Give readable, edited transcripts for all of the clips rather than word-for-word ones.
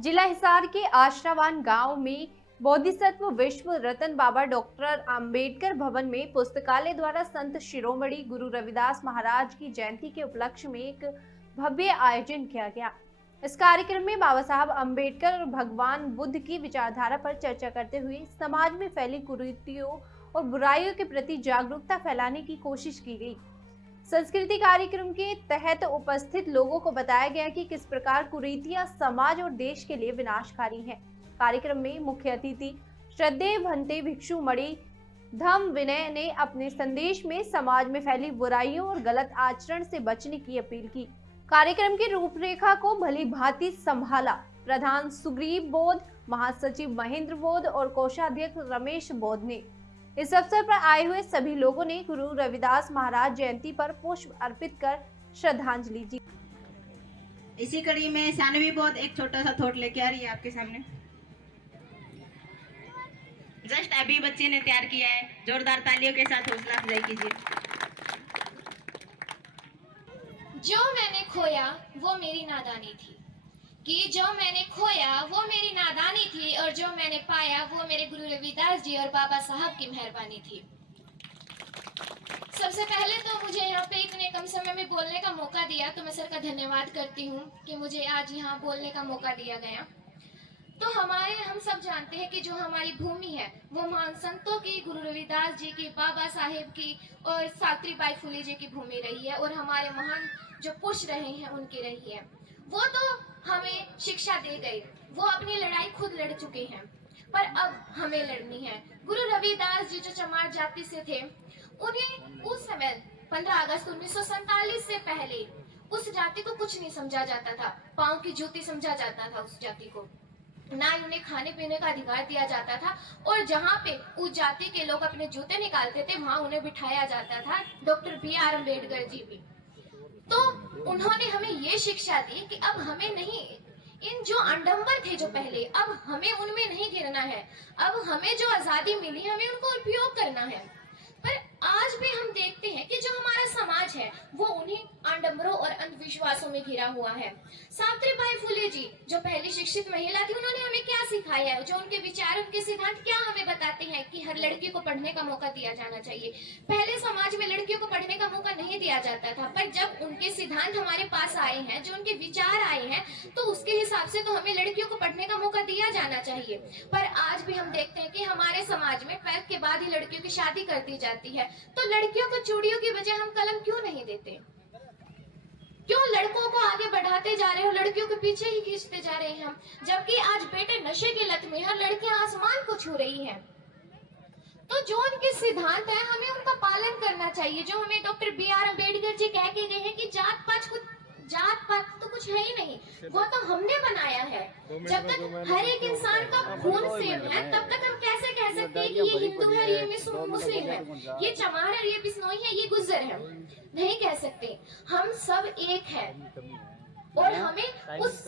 जिला हिसार के आश्रावान गांव में बोधिसत्व विश्व रतन बाबा डॉक्टर अंबेडकर भवन में पुस्तकालय द्वारा संत शिरोमणि गुरु रविदास महाराज की जयंती के उपलक्ष्य में एक भव्य आयोजन किया गया। इस कार्यक्रम में बाबा साहब अंबेडकर और भगवान बुद्ध की विचारधारा पर चर्चा करते हुए समाज में फैली कुरीतियों और बुराइयों के प्रति जागरूकता फैलाने की कोशिश की गई। संस्कृति कार्यक्रम के तहत उपस्थित लोगों को बताया गया कि किस प्रकार कुरीतियां समाज और देश के लिए विनाशकारी हैं। कार्यक्रम में मुख्य अतिथि श्रद्धेय भंते भिक्षु मणि धम विनय ने अपने संदेश में समाज में फैली बुराइयों और गलत आचरण से बचने की अपील की। कार्यक्रम की रूपरेखा को भली भांति संभाला प्रधान सुग्रीव बोध, महासचिव महेंद्र बोध और कोषाध्यक्ष रमेश बोध ने। इस अवसर पर आए हुए सभी लोगों ने गुरु रविदास महाराज जयंती पर पुष्प अर्पित कर श्रद्धांजलि दी। इसी कड़ी में सानवी बोध एक छोटा सा थॉट लेके आ रही है आपके सामने। जस्ट अभी बच्चे ने तैयार किया है, जोरदार तालियों के साथ हौसला अफजाई कीजिए। जो मैंने खोया वो मेरी नादानी थी, कि जो मैंने खोया वो मेरी नादानी थी और जो मैंने पाया वो मेरे गुरु रविदास जी और बाबा साहब की मेहरबानी थी। सबसे पहले तो मुझे यहाँ पे इतने कम समय में बोलने का मौका दिया, तो मैं सर का धन्यवाद करती हूँ कि मुझे आज यहाँ बोलने का मौका दिया गया। तो हम सब जानते हैं कि जो हमारी भूमि है वो महान संतों की, गुरु रविदास जी की, बाबा साहेब की और सावित्रीबाई फुले जी की भूमि रही है और हमारे महान जो पुरुष रहे हैं उनकी रही है। वो तो हमें शिक्षा दे गए, वो अपनी लड़ाई खुद लड़ चुके हैं, पर अब हमें लड़नी है। गुरु रविदास जी जो चमार जाति से थे, उन्हें उस समय 15 अगस्त 1947 से पहले उस जाति को कुछ नहीं समझा जाता था, पांव की जूती समझा जाता था उस जाति को, ना ही उन्हें खाने पीने का अधिकार दिया जाता था। और जहाँ पे उस जाति के लोग अपने जूते निकालते थे वहां उन्हें बिठाया जाता था। डॉक्टर BR अम्बेडकर जी भी तो उन्होंने हमें ये शिक्षा दी कि अब हमें नहीं, इन जो आडंबर थे जो पहले, अब हमें उनमें नहीं गिरना है। अब हमें जो आजादी मिली हमें उनको उपयोग करना है। पर आज भी हम देखते हैं कि जो हमारा समाज है वो उन्हीं आडंबरों और अंधविश्वासों में घिरा हुआ है। सावित्रीबाई फुले जी जो पहली शिक्षित महिला थी, उन्होंने हमें क्या सिखाया है, जो उनके विचार, उनके सिद्धांत क्या हमें बताते हैं कि हर लड़की को पढ़ने का मौका दिया जाना चाहिए। पहले समाज में लड़कियों को पढ़ने का मौका नहीं दिया जाता था, पर जब उनके सिद्धांत हमारे पास आए हैं, जो उनके विचार आए हैं, तो उसके हिसाब से तो हमें लड़कियों को पढ़ने का मौका दिया जाना चाहिए। पर आज भी हम देखते हैं कि हमारे समाज में 12th के बाद ही लड़कियों की शादी कर दी जाती है। तो लड़कियों को चूड़ियों की बजाय हम कलम क्यों नहीं देते? क्यों लड़कों को आगे बढ़ाते जा रहे हो, लड़कियों के पीछे ही खींचते जा रहे हैं हम, जबकि आज बेटे नशे की लत में हर लड़कियां आसमान को छू रही हैं। तो जो उनके सिद्धांत है हमें उनका पालन करना चाहिए। जो हमें डॉक्टर BR अम्बेडकर जी कह के गए हैं कि जात पात तो कुछ है ही नहीं, वो तो हमने बनाया है। जब तक हर एक इंसान का खून सेम है तब तक हम कैसे कह सकते हैं कि ये हिंदू है, ये मुस्लिम है, ये चमार है, ये बिश्नोई है, ये गुज्जर है? नहीं कह सकते। हम सब एक है और हमें उस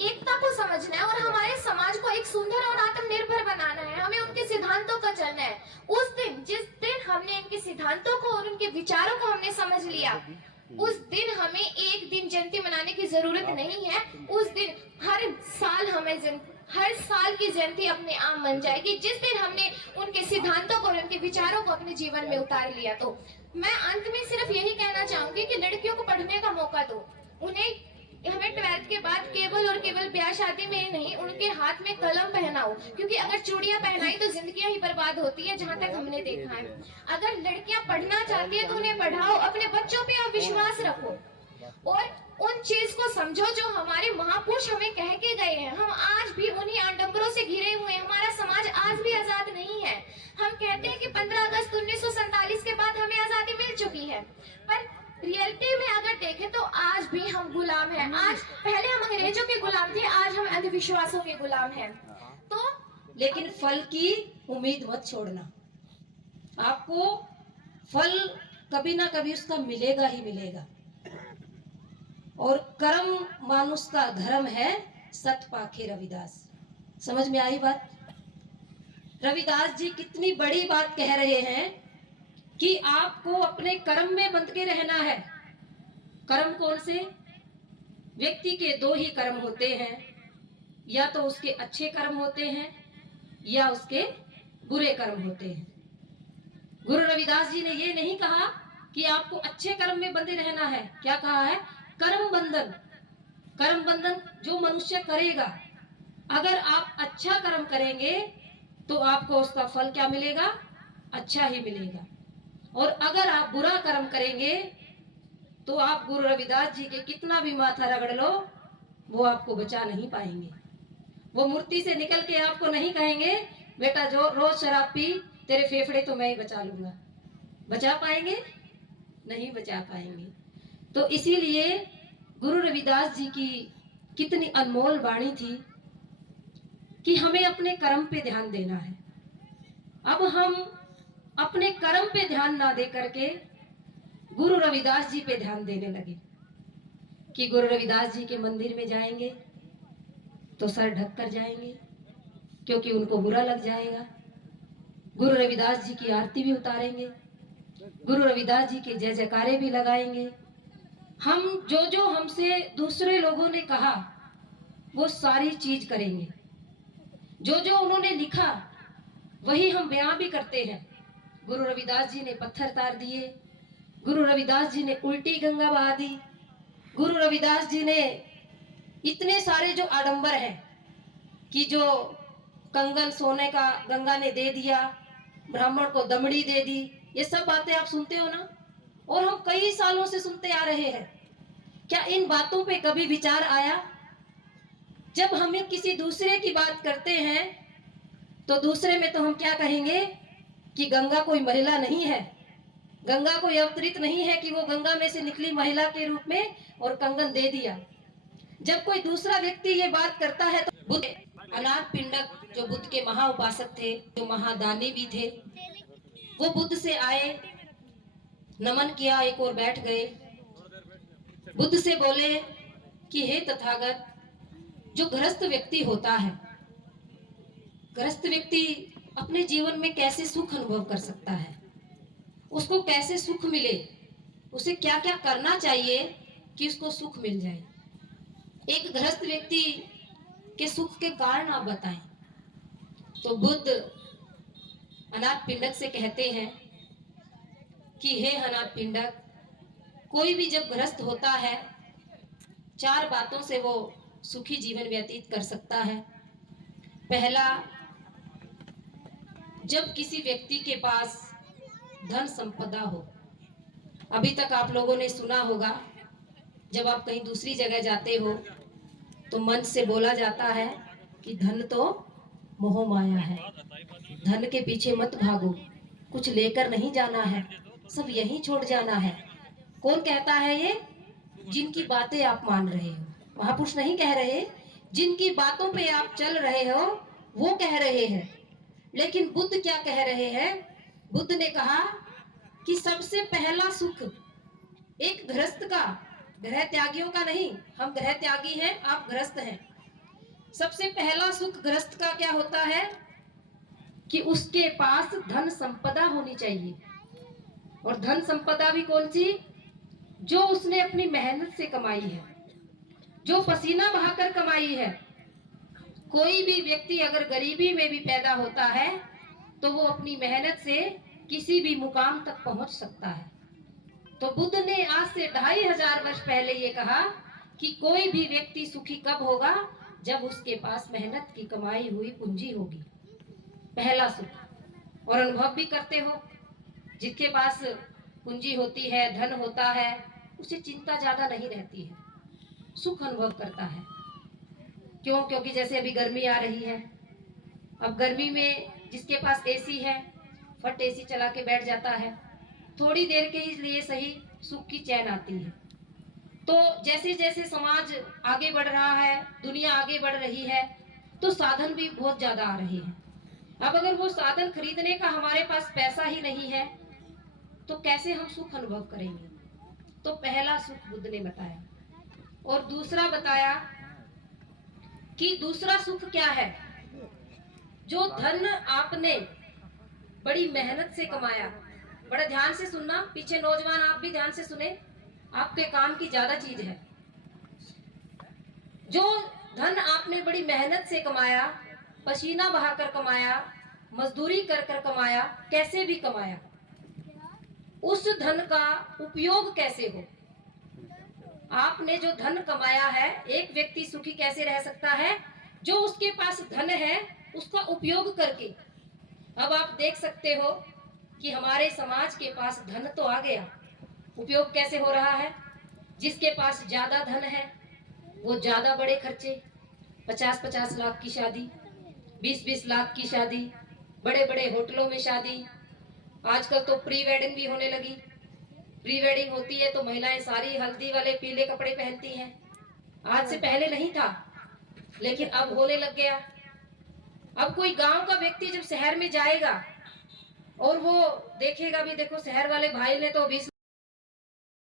एकता को समझना है और हमारे समाज को एक सुंदर और आत्मनिर्भर बनाना है। हमें उनके सिद्धांतों का चलना है। उस दिन, जिस दिन हमने इनके सिद्धांतों को और उनके विचारों को हमने समझ लिया, उस दिन हमें एक दिन जयंती मनाने की जरूरत नहीं है। उस दिन हर साल की जयंती अपने आप बन जाएगी, जिस दिन हमने उनके सिद्धांतों को और उनके विचारों को अपने जीवन में उतार लिया। तो मैं अंत में सिर्फ यही कहना चाहूंगी कि लड़कियों को पढ़ने का मौका दो। हमें 12th के बाद केवल ब्याह शादी में नहीं, उनके हाथ में कलम पहनाओ, क्योंकि अगर चूड़ियां पहनाई तो जिंदगियां ही बर्बाद होती है, जहां तक हमने देखा है। अगर लड़कियां पढ़ना चाहती है तो उन्हें पढ़ाओ, अपने बच्चों पे आप विश्वास रखो और उन चीज को समझो जो हमारे महापुरुष हमें कह के गए हैं। हम आज भी उन्हीं आडंबरों से घिरे हुए हैं। हमारा समाज आज भी आजाद नहीं है। हम कहते हैं कि 15 अगस्त 1947 के बाद हमें आजादी मिल चुकी है, पर रियलिटी में अगर देखें तो आज भी हम गुलाम हैं। आज पहले हम अंग्रेजों के गुलाम थे, आज हम अंधविश्वासों के गुलाम हैं। तो लेकिन फल की उम्मीद मत छोड़ना, आपको फल कभी ना कभी उसका मिलेगा ही मिलेगा। और कर्म मानुष का धर्म है, सत पाखे रविदास। समझ में आई बात? रविदास जी कितनी बड़ी बात कह रहे हैं कि आपको अपने कर्म में बंध के रहना है। कर्म कौन से? व्यक्ति के 2 ही कर्म होते हैं, या तो उसके अच्छे कर्म होते हैं या उसके बुरे कर्म होते हैं। गुरु रविदास जी ने ये नहीं कहा कि आपको अच्छे कर्म में बंधे रहना है, क्या कहा है? कर्म बंधन। कर्म बंधन जो मनुष्य करेगा, अगर आप अच्छा कर्म करेंगे तो आपको उसका फल क्या मिलेगा? अच्छा ही मिलेगा। और अगर आप बुरा कर्म करेंगे तो आप गुरु रविदास जी के कितना भी माथा रगड़ लो, वो आपको बचा नहीं पाएंगे। वो मूर्ति से निकल के आपको नहीं कहेंगे बेटा जो रोज शराब पी, तेरे फेफड़े तो मैं ही बचा लूंगा। बचा पाएंगे? नहीं बचा पाएंगे। तो इसीलिए गुरु रविदास जी की कितनी अनमोल वाणी थी कि हमें अपने कर्म पे ध्यान देना है। अब हम अपने कर्म पे ध्यान ना दे करके गुरु रविदास जी पे ध्यान देने लगे कि गुरु रविदास जी के मंदिर में जाएंगे तो सर ढक कर जाएंगे क्योंकि उनको बुरा लग जाएगा। गुरु रविदास जी की आरती भी उतारेंगे, गुरु रविदास जी के जय जयकारे भी लगाएंगे। हम जो हमसे दूसरे लोगों ने कहा वो सारी चीज करेंगे। जो उन्होंने लिखा वही हम बयां भी करते हैं। गुरु रविदास जी ने पत्थर तार दिए, गुरु रविदास जी ने उल्टी गंगा बहा दी, गुरु रविदास जी ने इतने सारे जो आडंबर हैं कि जो कंगन सोने का गंगा ने दे दिया, ब्राह्मण को दमड़ी दे दी, ये सब बातें आप सुनते हो ना, और हम कई सालों से सुनते आ रहे हैं। क्या इन बातों पे कभी विचार आया? जब हम किसी दूसरे की बात करते हैं तो दूसरे में तो हम क्या कहेंगे कि गंगा कोई महिला नहीं है, गंगा कोई अवतरित नहीं है कि वो गंगा में से निकली महिला के रूप में और कंगन दे दिया। जब कोई दूसरा व्यक्ति ये बात करता है तो बुद्ध अनाथ पिंडक जो बुद्ध के महा उपासक थे, जो महादानी भी थे, वो बुद्ध से आए, नमन किया, एक और बैठ गए। बुद्ध से बोले कि हे तथागत, जो गृहस्थ व्यक्ति होता है, गृहस्थ व्यक्ति अपने जीवन में कैसे सुख अनुभव कर सकता है, उसको कैसे सुख मिले, उसे क्या क्या करना चाहिए कि उसको सुख मिल जाए। एक गृहस्थ व्यक्ति के सुख के कारण आप बताएं। तो बुद्ध अनाथ पिंडक से कहते हैं कि हे अनाथ पिंडक, कोई भी जब गृहस्थ होता है 4 बातों से वो सुखी जीवन व्यतीत कर सकता है। पहला, जब किसी व्यक्ति के पास धन संपदा हो। अभी तक आप लोगों ने सुना होगा, जब आप कहीं दूसरी जगह जाते हो तो मंच से बोला जाता है कि धन तो मोह माया है, धन के पीछे मत भागो, कुछ लेकर नहीं जाना है, सब यहीं छोड़ जाना है। कौन कहता है ये? जिनकी बातें आप मान रहे हो। महापुरुष नहीं कह रहे, जिनकी बातों पे आप चल रहे हो वो कह रहे हैं। लेकिन बुद्ध क्या कह रहे हैं? बुद्ध ने कहा कि सबसे पहला सुख एक गृहस्थ का, गृह त्यागियों का नहीं, हम गृह त्यागी हैं, आप गृहस्थ हैं। सबसे पहला सुख गृहस्थ का क्या होता है कि उसके पास धन संपदा होनी चाहिए। और धन संपदा भी कौन सी? जो उसने अपनी मेहनत से कमाई है, जो पसीना बहाकर कमाई है। कोई भी व्यक्ति अगर गरीबी में भी पैदा होता है तो वो अपनी मेहनत से किसी भी मुकाम तक पहुंच सकता है। तो बुद्ध ने आज से 2500 वर्ष पहले ये कहा कि कोई भी व्यक्ति सुखी कब होगा? जब उसके पास मेहनत की कमाई हुई पूंजी होगी। पहला सुख। और अनुभव भी करते हो, जिसके पास पूंजी होती है, धन होता है, उसे चिंता ज्यादा नहीं रहती है, सुख अनुभव करता है। क्यों? क्योंकि जैसे अभी गर्मी आ रही है, अब गर्मी में जिसके पास एसी है फट एसी चला के बैठ जाता है, थोड़ी देर के ही लिए सही सुख की चैन आती है। तो जैसे जैसे समाज आगे बढ़ रहा है, दुनिया आगे बढ़ रही है, तो साधन भी बहुत ज्यादा आ रहे हैं। अब अगर वो साधन खरीदने का हमारे पास पैसा ही नहीं है तो कैसे हम सुख अनुभव करेंगे? तो पहला सुख बुद्ध ने बताया। और दूसरा बताया कि दूसरा सुख क्या है? जो धन आपने बड़ी मेहनत से कमाया। बड़ा ध्यान से सुनना, पीछे नौजवान आप भी ध्यान से सुने, आपके काम की ज्यादा चीज है। जो धन आपने बड़ी मेहनत से कमाया, पसीना बहाकर कमाया, मजदूरी कर कर कमाया, कैसे भी कमाया, उस धन का उपयोग कैसे हो। आपने जो धन कमाया है, एक व्यक्ति सुखी कैसे रह सकता है, जो उसके पास धन है उसका उपयोग करके। अब आप देख सकते हो कि हमारे समाज के पास धन तो आ गया, उपयोग कैसे हो रहा है। जिसके पास ज्यादा धन है वो ज्यादा बड़े खर्चे, 50-50 लाख की शादी, 20-20 लाख की शादी, बड़े बड़े होटलों में शादी। आजकल तो प्री वेडिंग भी होने लगी। प्री वेडिंग होती है तो महिलाएं सारी हल्दी वाले पीले कपड़े पहनती हैं। आज से पहले नहीं था, लेकिन अब होने लग गया। अब कोई गांव का व्यक्ति जब शहर में जाएगा और वो देखेगा भी, देखो शहर वाले भाई ने तो 20